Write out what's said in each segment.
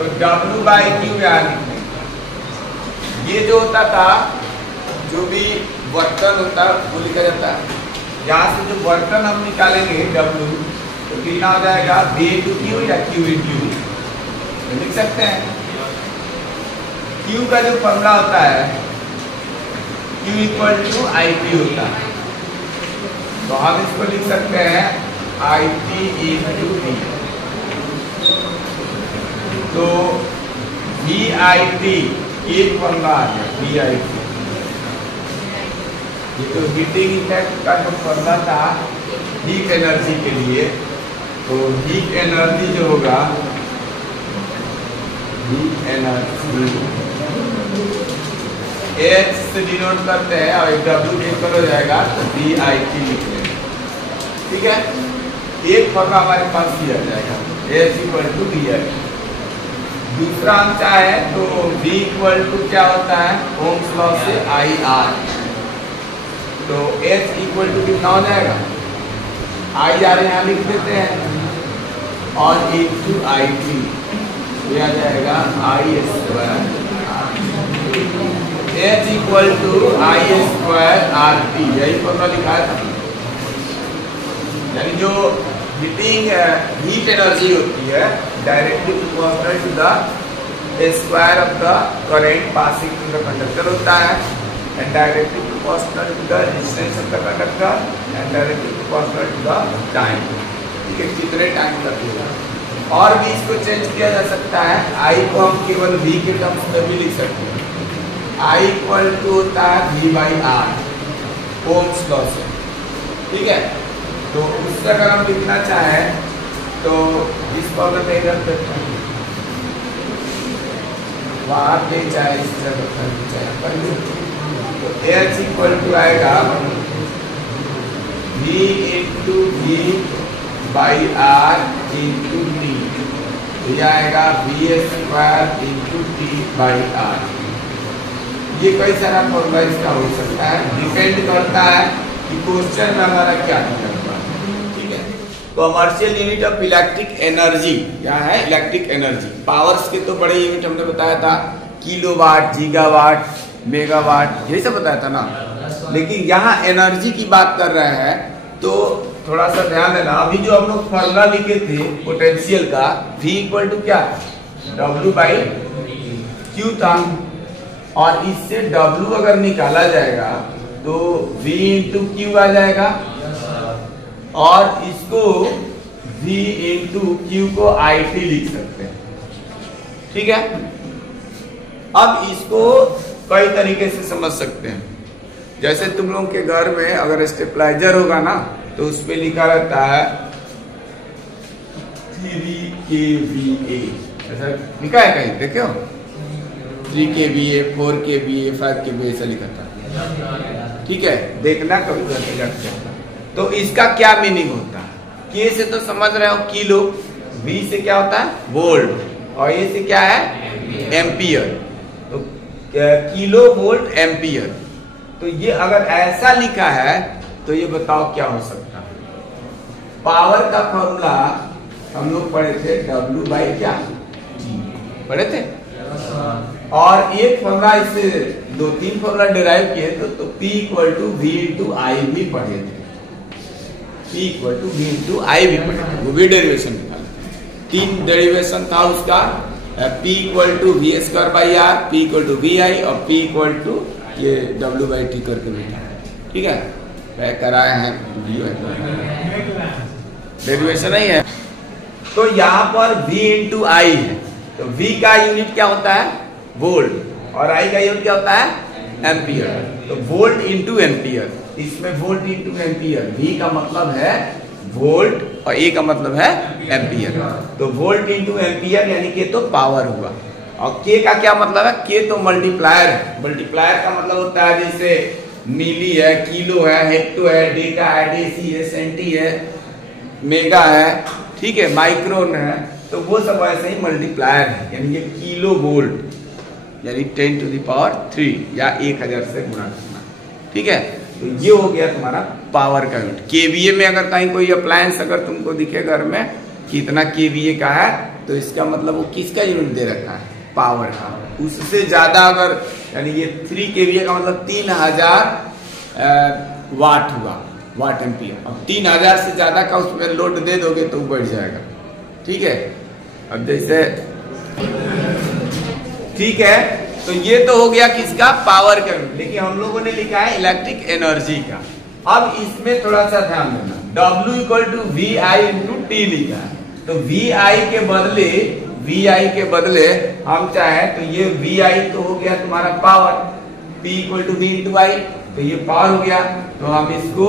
तो W/Q यहाँ लिखेंगे। ये जो होता था, जो भी बर्तन होता है वो लिखा जाता है। यहाँ से जो बर्तन हम निकालेंगे W, तो कितना हो जाएगा V/Q या Q/Q लिख सकते हैं। Q का जो फॉर्मूला होता है Q = IT होता है, तो हम इसको लिख सकते हैं IT/V। तो VIT एक फॉर्मूला आ गया VIT। ये तो हीटिंग इफेक्ट का जो फॉर्मूला था हीट एनर्जी के लिए, तो हीट एनर्जी जो होगा, हीट एनर्जी H से डिनोट करते हैं और W इक्वल हो जाएगा तो VIT लिख लेंगे। ठीक है, एक फॉर्मूला हमारे पास ही आ जाएगा H = VIT। दूसरा हम चाहे तो V = क्या होता है ओम्स लॉ से IR, तो H = कितना हो जाएगा IR यहाँ लिख देते हैं और × IT यह आ जाएगा I²। H = I²RT, यही फॉर्मूला लिखा है। यानी जो हीट एनर्जी होती है directly proportional to the square of the current passing through the conductor होता है, and directly proportional to the resistance of the conductor, and directly proportional to the time. ठीक है, कितने टाइम तक होगा। और भी इसको चेंज किया जा सकता है। I को हम केवल V के टर्म्स में भी लिख सकते हैं। I = होता है V/R ओम्स लॉ से। ठीक है, तो उससे अगर हम लिखना चाहें तो इस फॉर्मूला में इधर करते हैं, वहाँ पे चाहे इस तरह चाहे, तो H = आएगा V × V/R × T, यह आएगा V² × T/R। ये कई सारा फॉर्मूला इसका हो सकता है, डिपेंड करता है कि क्वेश्चन में हमारा क्या दिया हुआ है। ठीक है, commercial unit of electric energy क्या है, इलेक्ट्रिक एनर्जी। पावर्स के तो बड़े यूनिट हमने बताया था, किलोवाट, गीगावाट, मेगावाट, यही सब बताया था ना। लेकिन यहाँ एनर्जी की बात कर रहे हैं तो थोड़ा सा ध्यान देना। अभी जो हम लोग फॉर्मूला लिखे थे पोटेंशियल का, V = क्या W/Q था, और इससे W अगर निकाला जाएगा तो V × Q आ जाएगा, और इसको V × Q को IT लिख सकते हैं। ठीक है, अब इसको कई तरीके से समझ सकते हैं। जैसे तुम लोगों के घर में अगर स्टेबलाइजर होगा ना, तो उस पे लिखा रहता है 3 kVA, ऐसा लिखा है कहीं, देखो 3 kVA, 4 kVA, 5 kVA ऐसा लिखा था। ठीक है, देखना कभी। तो इसका क्या मीनिंग होता है? K से तो समझ रहे हो किलो, V से क्या होता है वोल्ट, और A से क्या है एम्पियर। तो किलो वोल्ट एम्पियर। तो ये अगर ऐसा लिखा है तो ये बताओ क्या हो सकता है। पावर का फॉर्मूला हम लोग पढ़े थे W/क्या पढ़े थे, और एक फॉर्मूला इससे 2-3 फॉर्मूला डिराइव किए तो P = V × I भी पढ़े थे। P = V × I भी पढ़े थे, वो भी डेरिवेशन निकाले। 3 डेरिवेशन था उसका, P = V²/R, P = VI और P = ये W/T करके लिखा है। ठीक है, वह कराए हैं वीडियो डेरिवेशन ही है। तो यहाँ पर V × I है, तो V का यूनिट क्या होता है वोल्ट, और I का यूनिट क्या होता है एम्पियर। तो वोल्ट × एम्पियर, इसमें वोल्ट × एम्पियर, V का मतलब है वोल्ट और A का मतलब है एम्पियर। तो वोल्ट × एम्पियर यानी कि तो पावर हुआ, और K का क्या मतलब है, K तो मल्टीप्लायर है। मल्टीप्लायर का मतलब होता है जैसे मिली है, किलो है, हेक्टो है, डेका है, डेसी है, सेंटी है, मेगा है, ठीक है, माइक्रोन है, तो वो सब ऐसे ही मल्टीप्लायर है। यानी ये किलो वोल्ट यानी 10⁻³ या 1000 से गुणा करना। ठीक है, तो ये हो गया तुम्हारा पावर का यूनिट। केवीए में अगर कहीं कोई अप्लायंस अगर तुमको दिखे घर में कितना केवीए का है तो इसका मतलब वो किसका यूनिट दे रखा है, पावर का। उससे ज्यादा अगर, यानी ये 3 kVA का मतलब 3000 वाट हुआ, वाट एम्पियर। अब 3000 से ज्यादा का उसमें लोड दे दोगे तो बढ़ जाएगा, ठीक है। अब जैसे, ठीक है, तो ये तो हो गया किसका, पावर का। लेकिन हम लोगों ने लिखा है इलेक्ट्रिक एनर्जी का। अब इसमें थोड़ा सा ध्यान देना, W = VI × T लिखा है, तो VI के बदले हम चाहे तो ये VI तो हो गया तुम्हारा पावर, P = V × I, तो ये पावर हो गया। तो हम इसको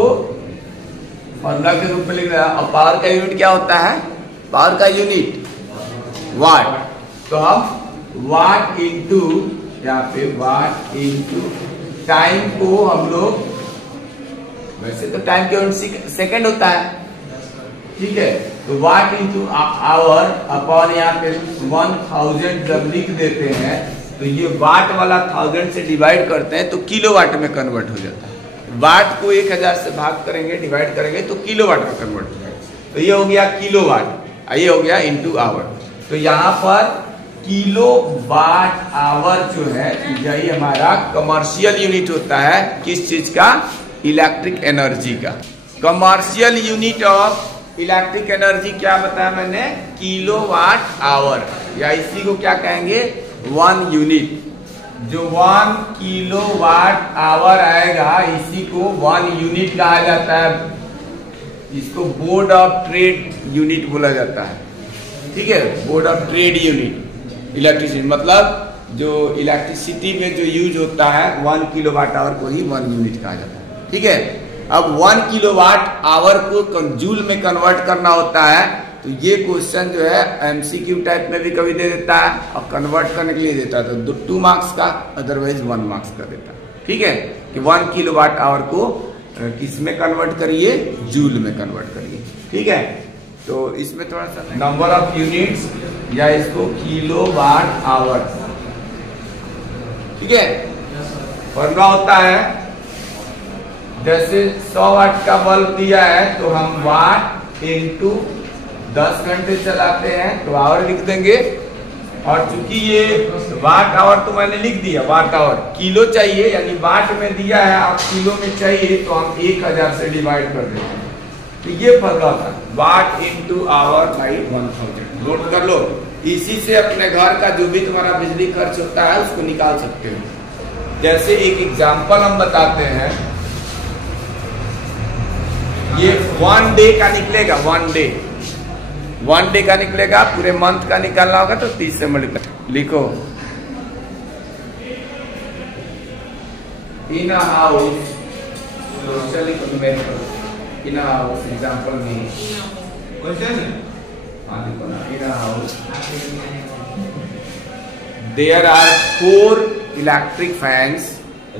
फॉर्मूला के रूप में लिख रहे हैं। और पावर का यूनिट क्या होता है, पावर का यूनिट वाट। तो हम वाट इंटू, यहाँ पे वाट इंटू टाइम को हम लोग, वैसे तो टाइम के यूनिट सेकंड होता है, ठीक है। तो वाट इंटू आवर अपॉन यहाँ पे 1000 जब लिख देते हैं तो ये वाट वाला 1000 से डिवाइड करते हैं तो किलोवाट में कन्वर्ट हो जाता है। वाट को 1000 से भाग करेंगे, डिवाइड करेंगे तो किलोवाट में कन्वर्ट हो जाएगा। तो ये हो गया किलोवाट, ये हो गया इंटू आवर। तो यहाँ पर किलोवाट आवर जो है यही हमारा कमर्शियल यूनिट होता है, किस चीज का, इलेक्ट्रिक एनर्जी का। Commercial unit of electric energy क्या बताया मैंने, किलोवाट आवर, या इसी को क्या कहेंगे, 1 यूनिट। जो 1 किलोवाट आवर आएगा इसी को 1 यूनिट कहा जाता है। इसको बोर्ड ऑफ ट्रेड यूनिट बोला जाता है, ठीक है। Board of trade unit electricity, मतलब जो इलेक्ट्रिसिटी में जो यूज होता है 1 किलोवाट आवर को ही 1 यूनिट कहा जाता है, ठीक है। अब 1 किलोवाट आवर को जूल में कन्वर्ट करना होता है, तो ये क्वेश्चन जो है एमसीक्यू टाइप में भी कभी दे देता है और कन्वर्ट करने के लिए देता है तो 2 मार्क्स का, अदरवाइज 1 मार्क्स का देता है, ठीक है। कि 1 किलोवाट आवर को किस में कन्वर्ट करिए, जूल में कन्वर्ट करिए, ठीक है। तो इसमें थोड़ा सा नंबर ऑफ यूनिट्स, या इसको किलोवाट आवर, ठीक है। फॉर्मूला होता है, जैसे 100 वाट का बल्ब दिया है तो हम वाट इंटू 10 घंटे चलाते हैं तो आवर लिख देंगे। और चूंकि ये वाट आवर तो मैंने लिख दिया, वाट आवर, किलो चाहिए यानी वाट में दिया है और किलो में चाहिए तो हम 1000 से डिवाइड कर देते हैं। तो ये फॉर्मूला था, वाट इंटू आवर बाई 1000। नोट कर लो, इसी से अपने घर का जो भी तुम्हारा बिजली खर्च होता है उसको निकाल सकते हो। जैसे एक एग्जाम्पल हम बताते हैं, ये 1 डे का निकलेगा, 1 डे का निकलेगा, पूरे मंथ का निकालना होगा तो 30 से मल्टीप्लाई लिखो। In house, in house example में in house there are 4 electric fans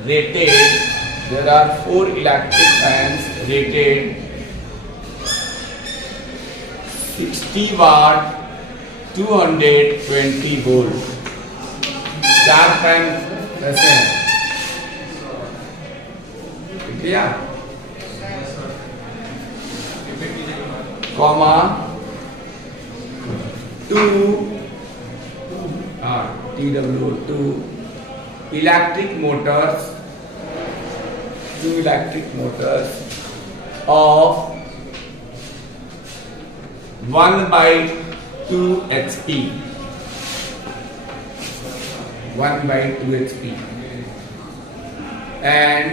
rated, there are 4 electric fans rated 60 watt 220 volt। 4 fan कैसे हैं, लिया, comma 2 TW2 electric motors, 2 electric motors of 1/2 HP, 1/2 HP, and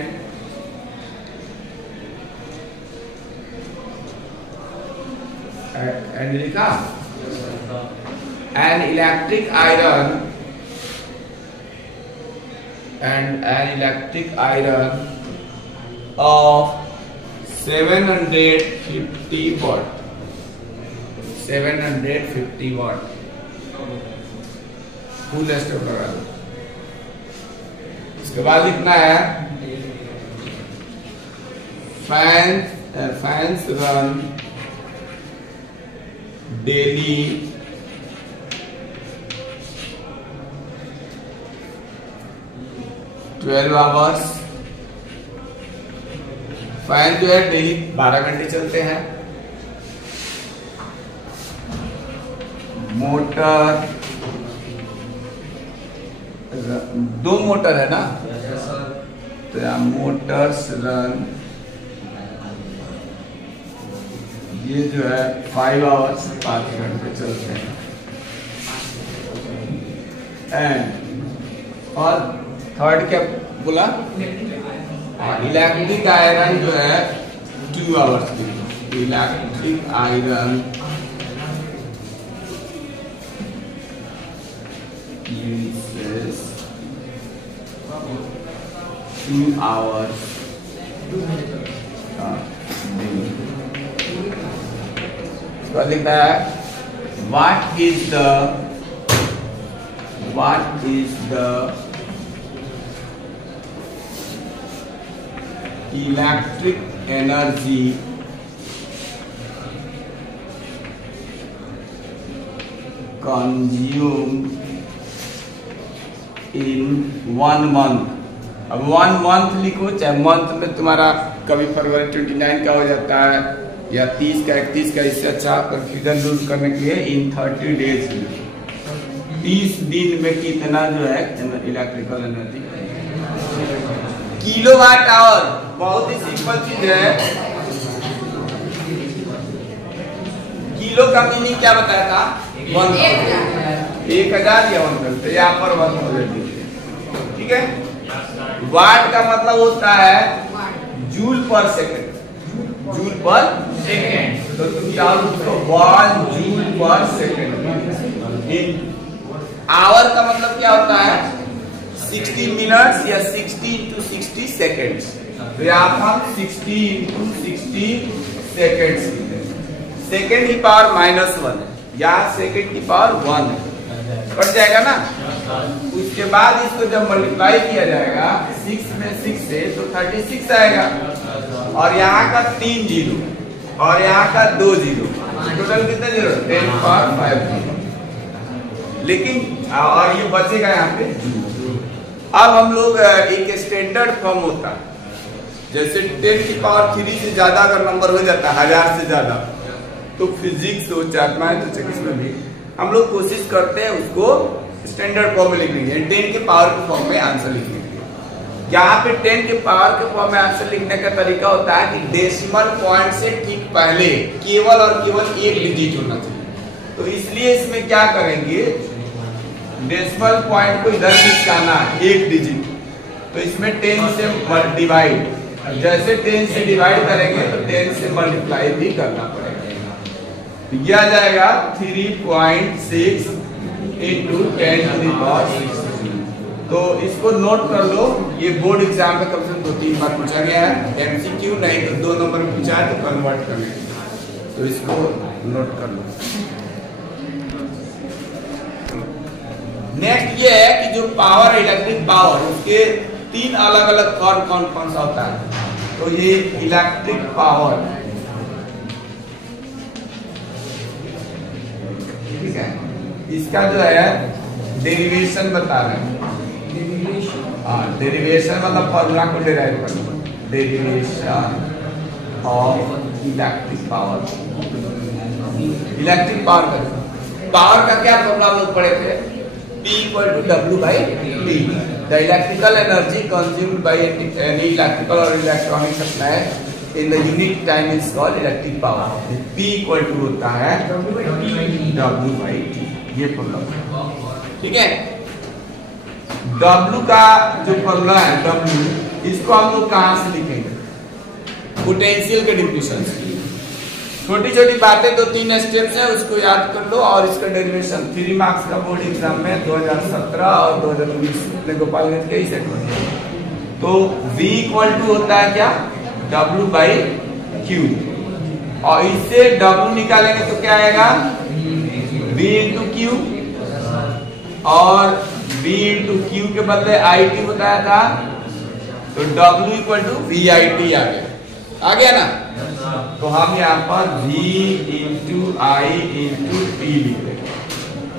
लिखा an electric iron of 750 watt, 750 watt full stop लगा दो। इसके बाद लिखना है fans run daily 12 hours। Fan जो है डेली 12 घंटे चलते हैं। मोटर, दो मोटर है ना, तो यहाँ मोटर्स रन, ये जो है 5 आवर्स 5 घंटे चलते हैं। एंड और थर्ड क्या बोला, इलेक्ट्रिक आयरन जो है 2 आवर्स की, इलेक्ट्रिक आयरन uses 2 hours तो लिखता है what is the electric energy consumed in 1 month। अब 1 मंथ लिखो, चाहे मंथ में तुम्हारा कभी फरवरी 29 का हो जाता है या 30 का 31 का, इससे अच्छा कंफ्यूजन दूर करने के लिए इन 30 डेज 30 दिन में कितना जो है इलेक्ट्रिकल एनर्जी, किलोवाट आवर। बहुत ही सिंपल चीज है, किलो का मीनिंग क्या बताया था, 1000 या 1000, तो यहाँ पर 1000 दीजिए, ठीक है। वाट का मतलब होता है जूल पर सेकंड, जूल पर सेकंड, तो तुम चाहो उसको 1 जूल पर सेकंड। इन आवर का मतलब क्या होता है 60 मिनट्स या 60 into 60 सेकेंड्स, तो यहाँ पर हम 60 into 60 सेकेंड्स, सेकेंड की पावर -1 है, यहाँ सेकेंड की पावर 1 है, कट जाएगा ना। उसके बाद इसको जब मल्टीप्लाई किया जाएगा 6 में 6 से, तो 36 आएगा, और यहाँ का 3 जीरो और यहाँ का 2 जीरो, टोटल कितने जीरो, 10 पावर 5। लेकिन और ये बचेगा यहाँ पे। अब हम लोग एक स्टैंडर्ड फॉर्म होता है, जैसे 10 की पावर 3 से ज्यादा अगर नंबर हो जाता है 1000 से ज्यादा, तो फिजिक्स हो चाहे मैथ हो चाहे किसमें भी हम लोग कोशिश करते हैं उसको स्टैंडर्ड फॉर्म में लिखने की, 10 के पावर के फॉर्म में आंसर लिखने के। यहाँ पे 10 के पावर के फॉर्म में आंसर लिखने का तरीका होता है कि डेसिमल पॉइंट से ठीक पहले केवल और केवल एक डिजिट होना चाहिए। तो इसलिए इसमें क्या करेंगे, डेसिमल पॉइंट को इधर खिसकाना है 1 डिजिट, तो इसमें 10 से डिवाइड, जैसे 10 से डिवाइड करेंगे तो 10 से मल्टीप्लाई भी करना पड़ेगा। यह आ जाएगा 3.6 into 10 to the power 6। तो इसको नोट कर लो, ये बोर्ड एग्जाम में कम से कम 2-3 बार पूछा गया है, एमसीक्यू नहीं तो 2 नंबर में पूछा है तो कन्वर्ट कर लेंगे, तो इसको नोट कर लो। नेक्स्ट ये है कि जो पावर, इलेक्ट्रिक पावर, उसके 3 अलग अलग फॉर्म कौन सा होता है। तो ये इलेक्ट्रिक पावर, ठीक है, इसका जो है डेरिवेशन बता रहे हैं। डेरिवेशन मतलब फॉर्मूला को डिराइव करना, derivation of electric power. Electric power का क्या फॉर्मूला हम लोग पढ़े थे, P equal to W by T। The electrical energy consumed by any electrical or electronic supply in the unit time is called electric power। P equal to होता है W by T, ये formula, ठीक है। W का जो formula है W, इसको हम लोग कहां से लिखेंगे, पोटेंशियल के डिफिनेशन से। छोटी छोटी बातें 2-3 स्टेप्स है, उसको याद कर लो, और इसका डेरिवेशन 3 मार्क्स का बोर्ड एग्जाम में 2017 और 2019 में गोपालगंज के ही सेट होते हैं। तो V इक्वल टू होता है क्या, W बाई Q, और इससे W निकालेंगे तो क्या आएगा, V इंटू Q, और V इंटू Q के बदले IT बताया था, तो W इक्वल टू VIT आ गया ना। तो हम यहाँ पर V into I into T लिख देंगे,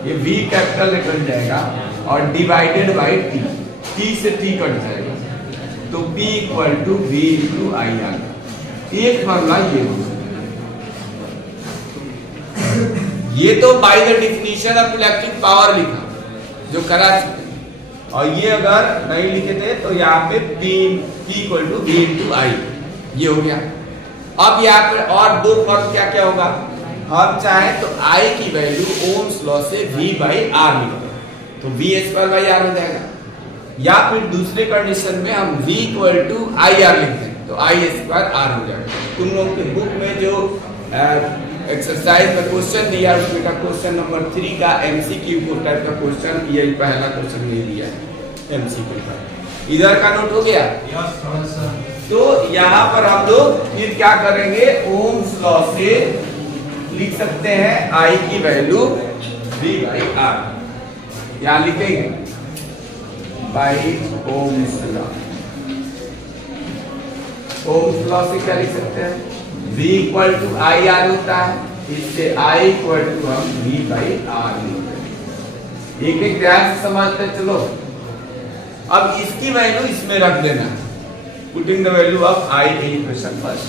ये V कैपिटल निकल जाएगा और डिवाइडेड बाई T से T कट जाएगा, तो P equal to V into I आ गया। एक फॉर्मूला ये ये तो by the definition of electric power लिखा जो करा चुके, और ये अगर नहीं लिखे थे तो यहाँ पे P equal to V into I, ये हो गया। अब यहाँ पे और दो फॉर्म क्या क्या होगा, हम चाहे तो I की वैल्यू ओम्स लॉ से V बाई आर लिख तो V स्क्वायर बाई आर हो जाएगा, या फिर दूसरे कंडीशन में हम V equal to I R लिखते हैं तो I स्क्वायर आर हो जाएगा। तुम लोगों के बुक में जो एक्सरसाइज में क्वेश्चन दिया उसमें का क्वेश्चन नंबर 3 का MCQ को टाइप का क्वेश्चन, ये पहला क्वेश्चन ये दिया है MCQ का, इधर का नोट हो गया। तो यहाँ पर हम लोग फिर क्या करेंगे, ओम्स लॉ से लिख सकते हैं I की वैल्यू V बाई आर, यहाँ लिखेंगे by Ohm's law. Ohm's law से क्या लिख सकते हैं, V equal to I R होता है, इससे I इक्वल टू हम V बाई आर लिखते हैं। एक एक ध्यान से समझते चलो। अब इसकी वैल्यू इसमें रख देना, putting the value of I in equation first,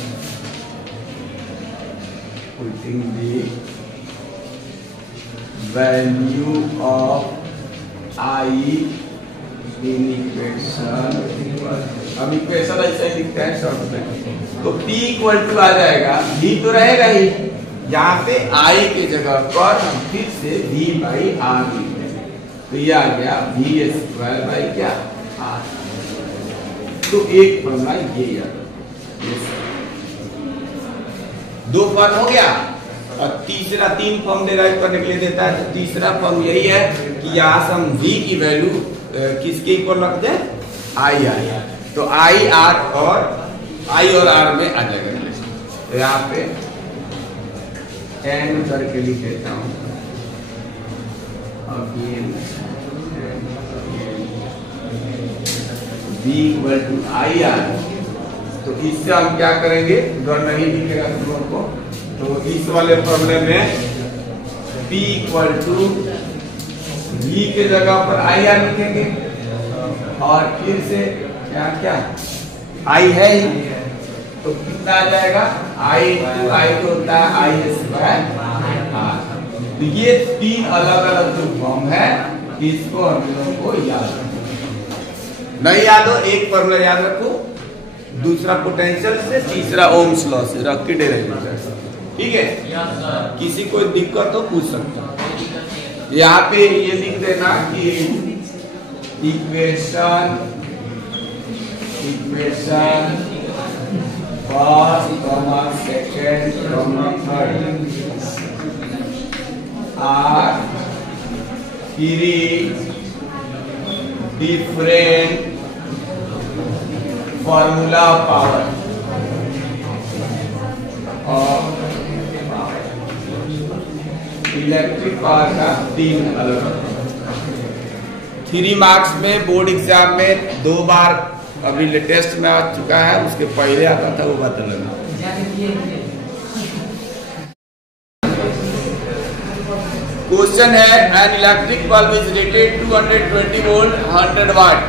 putting the value of I in equation. अब इक्वेशन ऐसे ही लिखते हैं शॉर्ट में, तो P इक्वल टू आ जाएगा, V तो रहेगा ही, यहाँ पे I के जगह पर हम फिर से V बाई आर लिखते हैं, तो ये आ गया V स्क्वायर बाई क्या आर। तो एक फॉर्मूला ये याद, दो फॉर्म हो गया, और तीसरा तीन फॉर्म डिराइव करने के लिए देता है, तो तीसरा फॉर्म यही है कि यहाँ से हम V की वैल्यू किसके इक्वल रख दें, आई आर, तो आई आर और आई और आर में आ जाएगा। तो यहाँ पे n करके लिख देता हूँ, V equal to I R. तो इससे हम क्या करेंगे, अगर नहीं दिखेगा तुम लोगों को, तो इस वाले फॉर्मूले में P इक्वल टू V के जगह पर आई आर लिखेंगे, और फिर से यहाँ क्या I है ही, तो कितना आ जाएगा, I इंटू आई तो होता है I स्क्वायर आर। तो ये तीन अलग अलग जो फॉर्म है, इसको हम लोगों को याद रखो। नहीं याद हो, एक फॉर्मूला याद रखो, दूसरा पोटेंशियल से, तीसरा ओम्स लॉ से रख के डेरिवेटिव, ठीक है। किसी को दिक्कत हो पूछ सकता है। यहाँ पे ये लिख देना कि equation first comma second comma third are three different formula power और इलेक्ट्रिक पावर का तीन अलग 3 मार्क्स में बोर्ड एग्जाम में 2 बार अभी लेटेस्ट में आ चुका है, उसके पहले आता था वो बता लेना। क्वेश्चन है, an electric bulb is rated 220 volt 100 watt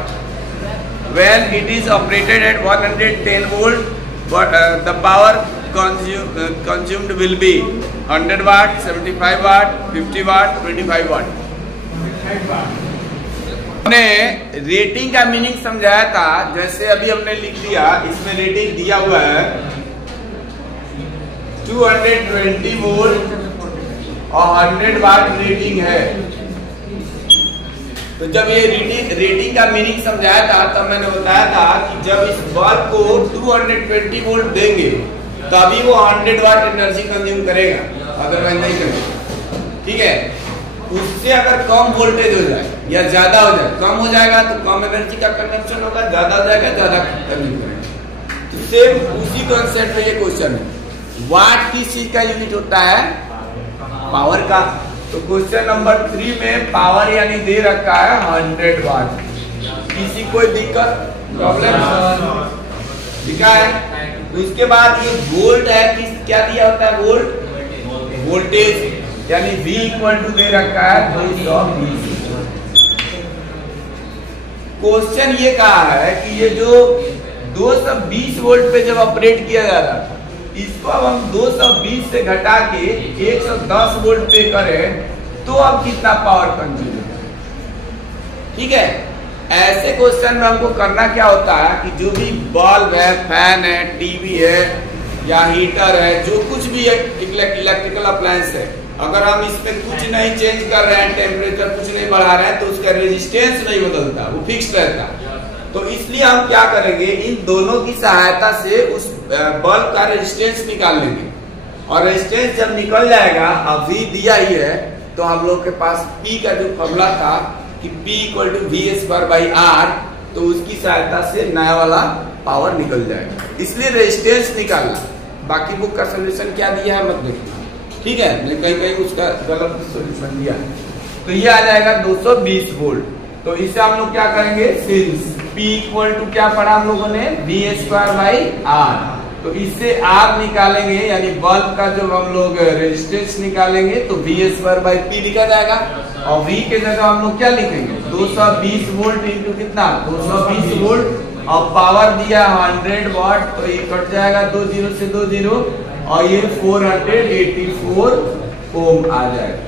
when it is operated at 110 volt, but the power consumed will be 100 watt, 75 watt, 50 watt, 25 watt। हमने रेटिंग का मीनिंग समझाया था, जैसे अभी हमने लिख दिया, इसमें रेटिंग दिया हुआ है 220 वोल्ट और 100 वाट रेटिंग है। तो जब ये रेटिंग का मीनिंग समझाया था तब मैंने बताया था कि जब इस बल्ब को 220 वोल्ट देंगे तभी वो 100 वाट एनर्जी कंज्यूम करेगा, अदरवाइज नहीं करेगा, ठीक है। उससे अगर कम वोल्टेज हो जाए या ज्यादा हो जाए, कम हो जाएगा तो कम एनर्जी का कंजम्पशन होगा, ज्यादा हो जाएगा ज्यादा कंज्यूम करेगा। तो सेम उसी कॉन्सेप्ट में ये क्वेश्चन है, वाट किस चीज का यूनिट होता है, पावर का। तो क्वेश्चन नंबर 3 में पावर यानी दे रखा है 100 वाट। किसी कोई दिक्कत प्रॉब्लम दिखा है। तो इसके बाद ये वोल्ट है, किस क्या दिया होता है, वोल्ट वोल्टेज यानी V इक्वल टू दे रखा है 220। क्वेश्चन ये कहा है कि ये जो 220 वोल्ट पे जब ऑपरेट किया जा रहा था इसको अब हम 220 से घटा के 110 वोल्ट पे करें तो अब कितना पावर कंज्यूम होगा। ठीक है, ऐसे क्वेश्चन में हमको करना क्या होता है कि जो भी बल्ब है, फैन है, टीवी है या हीटर है, जो कुछ भी इलेक्ट्रिकल अप्लायंस है, अगर हम इसमें कुछ नहीं चेंज कर रहे हैं, टेम्परेचर कुछ नहीं बढ़ा रहे हैं, तो उसका रेजिस्टेंस नहीं बदलता, वो फिक्स रहता। तो इसलिए हम क्या करेंगे, इन दोनों की सहायता से उस बल्ब का रेजिस्टेंस निकाल लेंगे। और रेजिस्टेंस जब निकल जाएगा, अभी दिया ही है, तो हम लोग के पास P का जो फॉर्मूला था कि P = V²/R, तो उसकी सहायता से नया वाला पावर निकल जाएगा। इसलिए रेजिस्टेंस निकालना। बाकी बुक का सोल्यूशन क्या दिया है मत देखना, ठीक है, कहीं कहीं उसका गलत सोल्यूशन दिया है। तो ये आ जाएगा 220 वोल्ट। तो इसे हम लोग क्या करेंगे, सिंस P = क्या पढ़ा हम लोगों ने, V²/R, तो इससे R निकालेंगे, यानी बल्ब का जब हम लोग रेजिस्टेंस निकालेंगे तो V²/P लिखा जाएगा। और V के जगह हम लोग क्या लिखेंगे, 220 वोल्ट इंटू कितना, 220 वोल्ट, और पावर दिया 100 वाट, तो ये कट जाएगा 2 0 से 2 0, और ये 484 ओम आ जाएगा।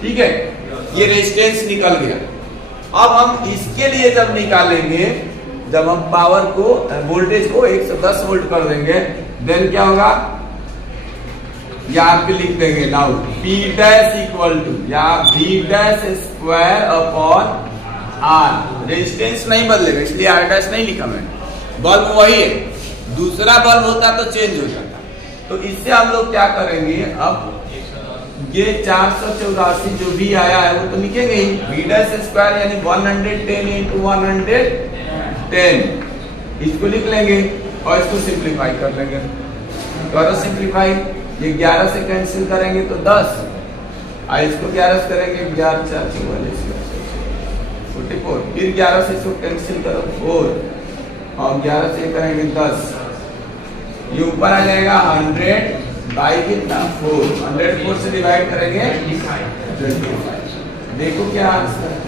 ठीक है, ये रेजिस्टेंस निकल गया। अब हम इसके लिए जब निकालेंगे, जब हम पावर को, वोल्टेज को 110 वोल्ट कर देंगे, देन क्या होगा, यहाँ पे लिख देंगे now P dash equal to या V²/R। रेजिस्टेंस नहीं बदलेगा, इसलिए R डैश नहीं लिखा मैंने, बल्ब वही है, दूसरा बल्ब होता तो चेंज हो जाता। तो इससे हम लोग क्या करेंगे, अब ये 484 जो भी आया है वो तो लिखेंगे ही, V², यानी 110 × 110, इसको लिख लेंगे और इसको सिंप्लीफाई कर लेंगे। करो सिंप्लीफाई, ये 11 से कैंसिल करेंगे तो 10, और इसको 11 से करेंगे 11 4 44, फिर 11 से इसको कैंसिल करो 4, और 11 से करेंगे 10, ये ऊपर आ जाएगा 100 बाई कितना 4, 104 से डिवाइड करेंगे 25। देखो क्या आंसर है।